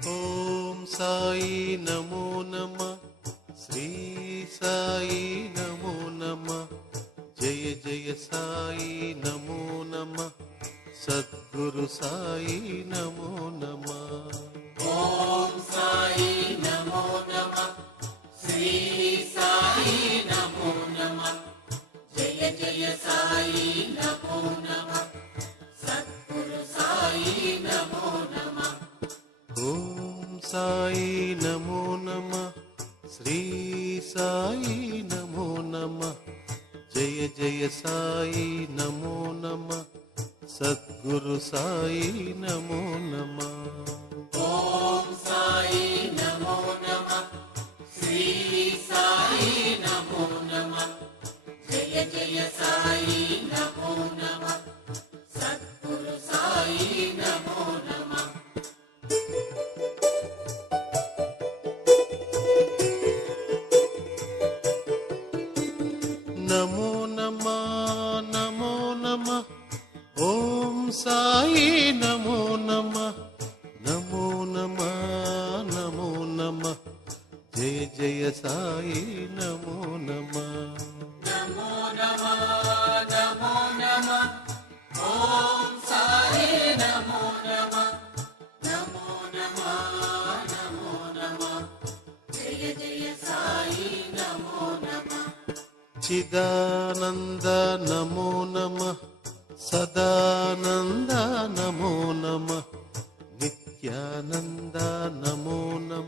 ఓం సాయి నమో నమ, శ్రీ సాయి నమో నమ, జయ జయ సాయి నమో నమ, సద్గురు సాయి నమో నమ. ఓం సాయి నమో నమ, శ్రీ సాయి నమో నమ, జయ జయ సాయి నమో నమ, సద్గురు సాయి నమో నమ. ఓం సాయి నమో నమ, శ్రీ సాయి నమో నమ, జయ జయ సాయి నమో నమ, సద్గురు సాయి నమో నమ. ఓం సాయి నమో నమ, శ్రీ సాయి నమో నమ, జయ జయ సాయి నమో నమ, సద్గురు సాయి నమో నమ. నమో నమ నమో నమ, ఓం సాయి నమో నమ, నమో నమ నమో నమ, జయ జయ సాయి నమో నమ. నమో నమ నమో నమ, ఓం సాయి నమో నమ, నమో నమ నమో నమ, జయ జయ సాయి నమో నమ. చిదానంద నమో నమ, సదానంద నమో నమ, నిత్యానంద నమో నమ.